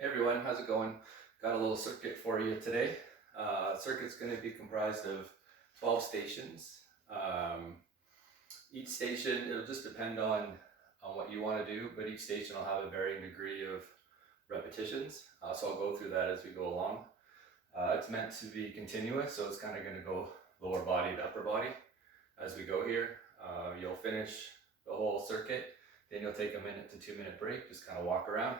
Hey everyone, how's it going? Got a little circuit for you today. Circuit's going to be comprised of 12 stations. Each station, it'll just depend on what you want to do, but each station will have a varying degree of repetitions. So I'll go through that as we go along. It's meant to be continuous, so it's kind of going to go lower body to upper body as we go here. You'll finish the whole circuit, then you'll take a 1 to 2 minute break, just kind of walk around.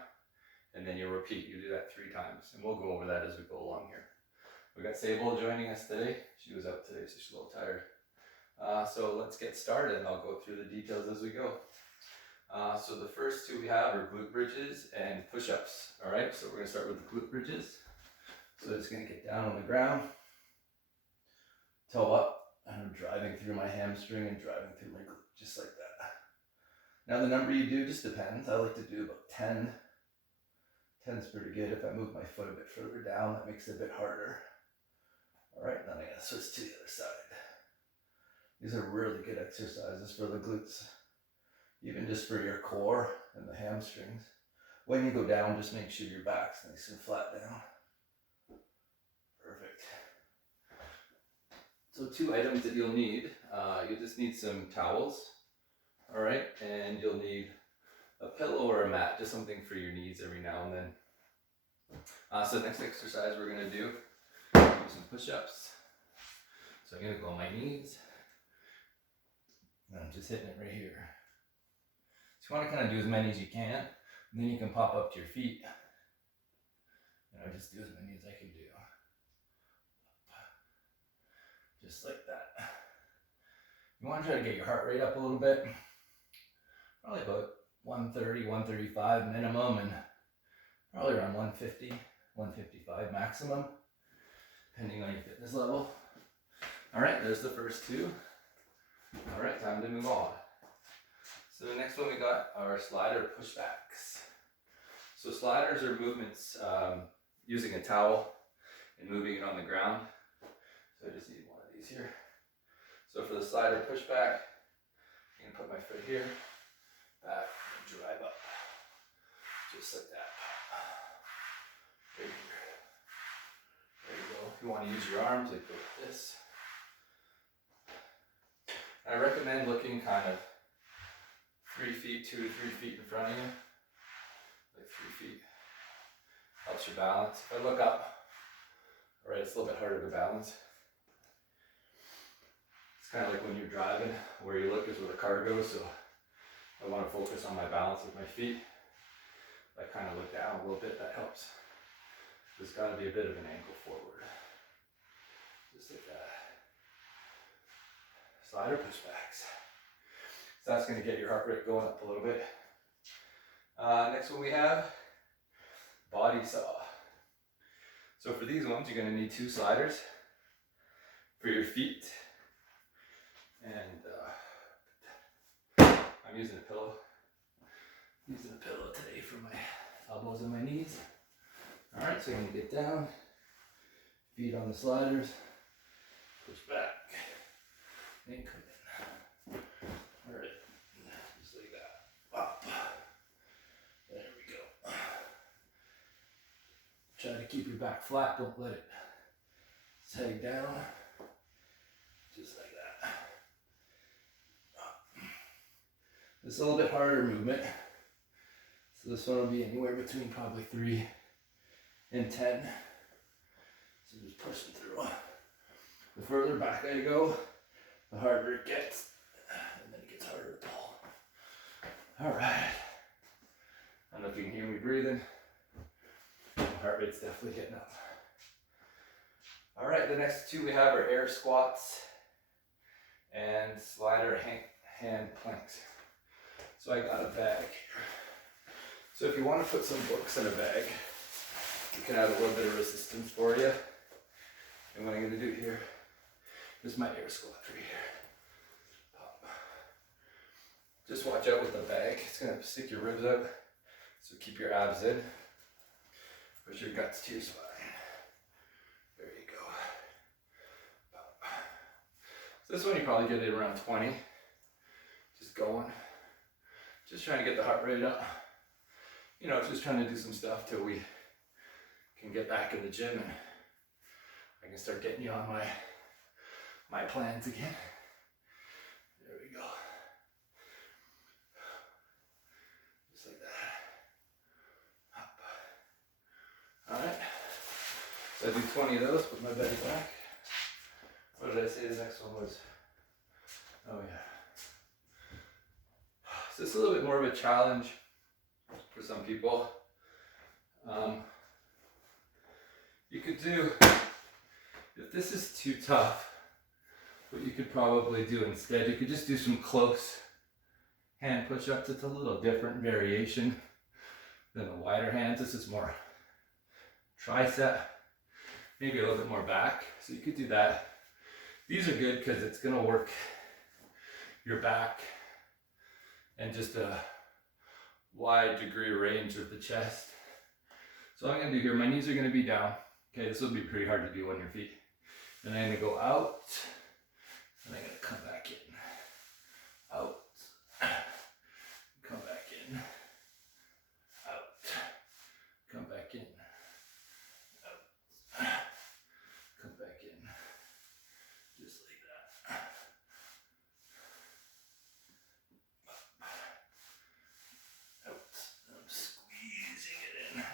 And then you'll repeat. You do that 3 times, and we'll go over that as we go along here. We got Sable joining us today. She was out today, so she's a little tired. So let's get started, and I'll go through the details as we go. So the first 2 we have are glute bridges and push-ups. All right, so we're gonna start with the glute bridges. So just gonna get down on the ground, toe up, and I'm driving through my hamstring and driving through my glute, just like that. Now the number you do just depends. I like to do about 10. 10's pretty good. If I move my foot a bit further down, that makes it a bit harder. All right, then I'm gonna switch to the other side. These are really good exercises for the glutes, even just for your core and the hamstrings. When you go down, just make sure your back's nice and flat down. Perfect. So 2 items that you'll need. You'll just need some towels, all right, and you'll need a pillow or a mat, just something for your knees every now and then. So the next exercise we're going to do some push-ups. So I'm going to go on my knees, and I'm just hitting it right here. So you want to kind of do as many as you can, and then you can pop up to your feet. And I just do as many as I can do. Just like that. You want to try to get your heart rate up a little bit, probably about 130, 135 minimum, and probably around 150, 155 maximum, depending on your fitness level. All right, there's the first 2. All right, time to move on. So the next one we got are slider pushbacks. So sliders are movements using a towel and moving it on the ground. So I just need one of these here. So for the slider pushback, I'm gonna put my foot here, back, and drive up, just like that. Right here. There you go. If you want to use your arms, like go like this. I recommend looking kind of 3 feet, 2 to 3 feet in front of you, like 3 feet. Helps your balance. If I look up, all right, it's a little bit harder to balance. It's kind of like when you're driving, where you look is where the car goes, so I want to focus on my balance with my feet. If I kind of look down a little bit, that helps. There's got to be a bit of an angle forward. Just like that. Slider pushbacks. So that's going to get your heart rate going up a little bit. Next one we have, body saw. So for these ones, you're going to need 2 sliders for your feet. And I'm using a pillow. Using a pillow today for my elbows and my knees. All right, so you're gonna get down, feet on the sliders, push back, and come in. All right, just like that. Up. There we go. Try to keep your back flat. Don't let it sag down. Just like that. This is a little bit harder movement. So this one will be anywhere between probably 3 and 10. So just pushing through. The further back I go, the harder it gets. And then it gets harder to pull. All right. I don't know if you can hear me breathing. My heart rate's definitely getting up. All right, the next 2 we have are air squats and slider hand planks. So I got a bag here. So if you want to put some books in a bag, you can add a little bit of resistance for you. And what I'm going to do here is my air squat right here. Pop. Just watch out with the bag. It's going to stick your ribs out. So keep your abs in. Push your guts to your spine. There you go. Pop. So this one you probably get it around 20. Just going. Just trying to get the heart rate up. You know, just trying to do some stuff till we can get back in the gym and I can start getting you on my plans again. There we go. Just like that. Up. All right. So I do 20 of those, put my belly back. What did I say the next one was? Oh yeah. So it's a little bit more of a challenge for some people. You could do, if this is too tough, what you could probably do instead, you could just do some close hand push-ups. It's a little different variation than the wider hands. This is more tricep, maybe a little bit more back. So you could do that. These are good because it's gonna work your back and just a wide degree range of the chest. So what I'm gonna do here, my knees are gonna be down. Okay, this will be pretty hard to do on your feet. And I'm gonna go out, and I'm gonna come back in. Out, come back in. Out, come back in. Out, come back in. Just like that. Out, I'm squeezing it in.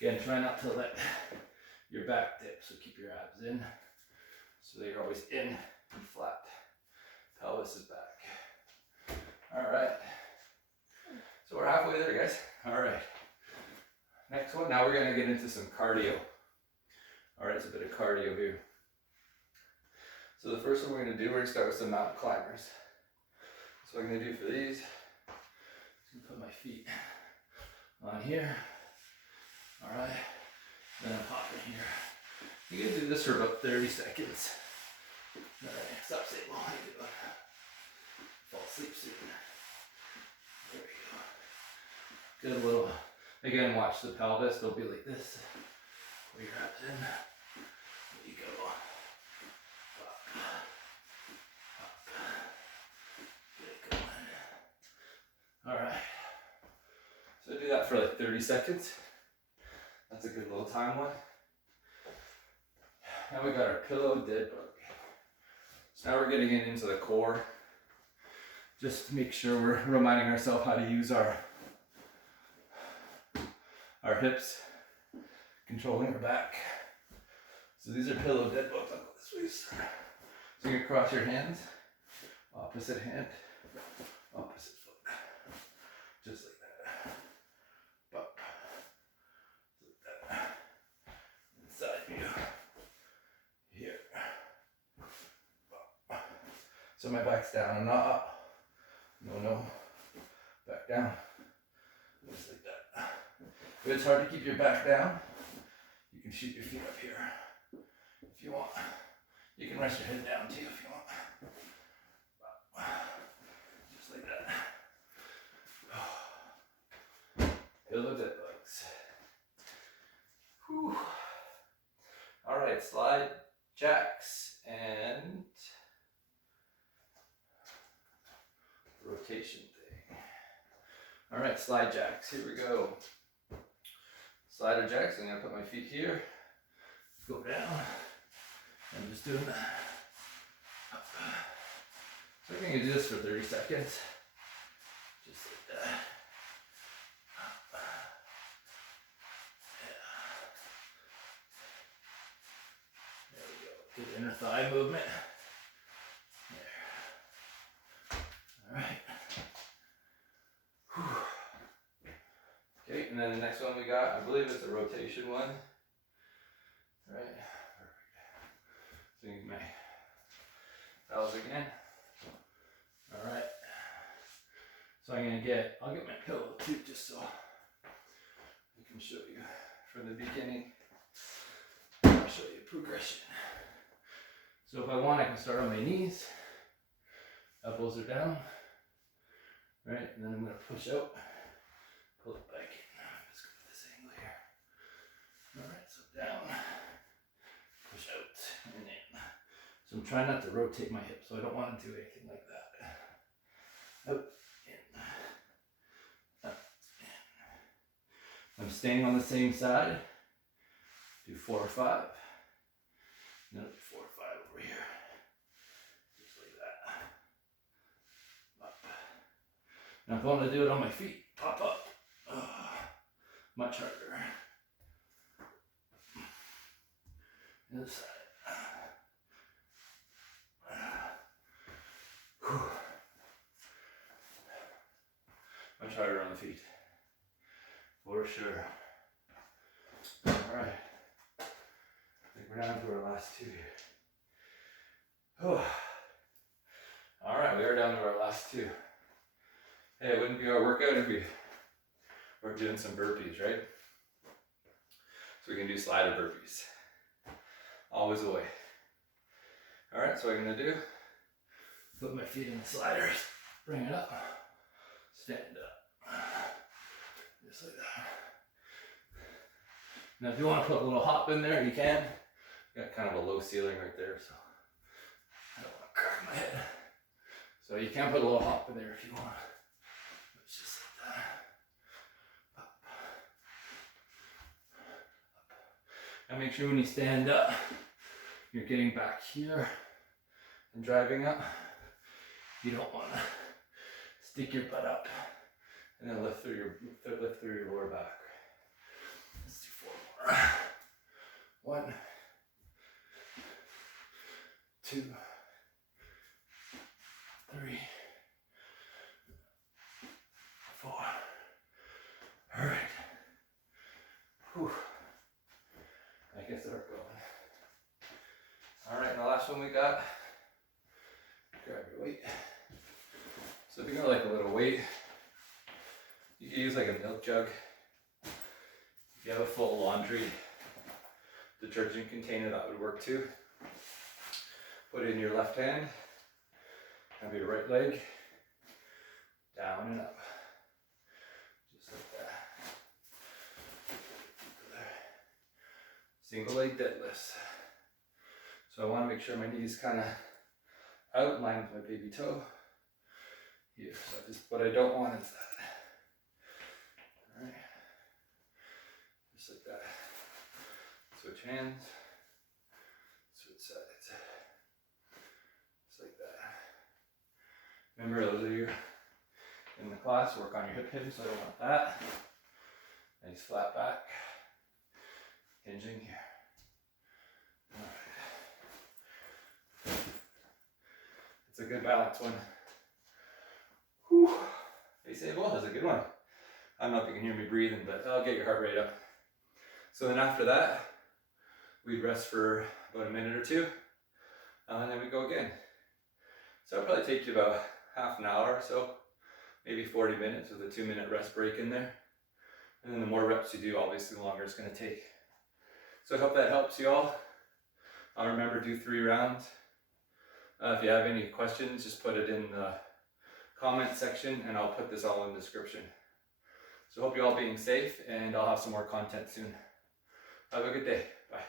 Again, try not to let your back dip, so keep your abs in, so that you're always in and flat. Pelvis is back. All right. So we're halfway there, guys. All right. Next one, now we're gonna get into some cardio. All right, it's a bit of cardio here. So the first one we're gonna do, we're gonna start with some mountain climbers. So what I'm gonna do for these, I'm gonna put my feet on here. All right, then I'm hopping here. You can do this for about 30 seconds. All right, stop saying, well, how you doing? Fall asleep soon. There we go. Good little, again, watch the pelvis. They'll be like this. Put your abs in. There you go. Up. Up. Get it going. All right. So do that for like 30 seconds. That's a good little time one. Now we got our pillow dead bug. So now we're getting into the core. Just to make sure we're reminding ourselves how to use our hips, controlling our back. So these are pillow dead bugs. I'll go this way, sir. So you're gonna cross your hands, opposite hand, opposite foot. Just like that. Up. Side view. Here. So my back's down. I'm not up. No. Back down. Just like that. If it's hard to keep your back down, you can shoot your feet up here if you want. You can rest your head down too if you want. Just like that. Pillow dead bugs. Whew. All right, slide jacks and rotation thing. All right, slide jacks. Here we go. Slider jacks. I'm gonna put my feet here. Go down. I'm just doing that. Up. So we're gonna do this for 30 seconds. Just like that. Up. Yeah. There we go. Good inner thigh movement. There. All right. Whew. Okay, and then the next one we got, I believe it's a rotation one. Right. Perfect. So my fellas again. All right. So I'll get my pillow too, just so I can show you from the beginning. I'll show you progression. So if I want, I can start on my knees. Elbows are down. Right, and then I'm gonna push out, pull it back in. Let's go to this angle here. All right, so down, push out, and in. So I'm trying not to rotate my hips, so I don't want to do anything like that. Out, in, out, in. I'm staying on the same side. Do 4 or 5. Then 4 or 5 over here. Just like that. Up. Now if I want to do it on my feet, pop up. Much harder. The other side. Much harder on the feet. For sure. Alright. I think we're down to our last 2 here. Alright, we are down to our last 2. Hey, it wouldn't be our workout if we were doing some burpees, right? So we can do slider burpees. Always a way. Alright, so what I'm going to do, put my feet in the sliders, bring it up, stand up. Just like that. Now if you want to put a little hop in there, you can. Got kind of a low ceiling right there, so I don't want to crack my head. So you can put a little hop in there if you want. It's just like that. Up. And make sure when you stand up, you're getting back here and driving up. You don't want to stick your butt up and then lift through your lower back. Let's do 4 more. 1, 2, 3, 4. All right. Whew. I guess they're going. All right, and the last one we got. Grab your weight. So if you got like a little weight, you can use like a milk jug. If you have a full laundry detergent container, that would work too. Put it in your left hand. Have your right leg down and up. Just like that. Single leg deadlifts. So I want to make sure my knees kind of outline with my baby toe here. So what I don't want is that. Alright. Just like that. Switch hands. Switch sides. Just like that. Remember, those of you in the class, work on your hip hinge, so I don't want that. Nice flat back. Hinging here. Alright. It's a good balance one. Whew. Face able, that's a good one. I don't know if you can hear me breathing, but I'll get your heart rate up. So then after that, we'd rest for about a minute or 2, and then we go again. So it'll probably take you about half an hour or so, maybe 40 minutes with a 2-minute rest break in there. And then the more reps you do, obviously the longer it's going to take. So I hope that helps you all. Remember, do 3 rounds. If you have any questions, just put it in the comment section and I'll put this all in the description. So hope you all being safe, and I'll have some more content soon. Have a good day. Bye.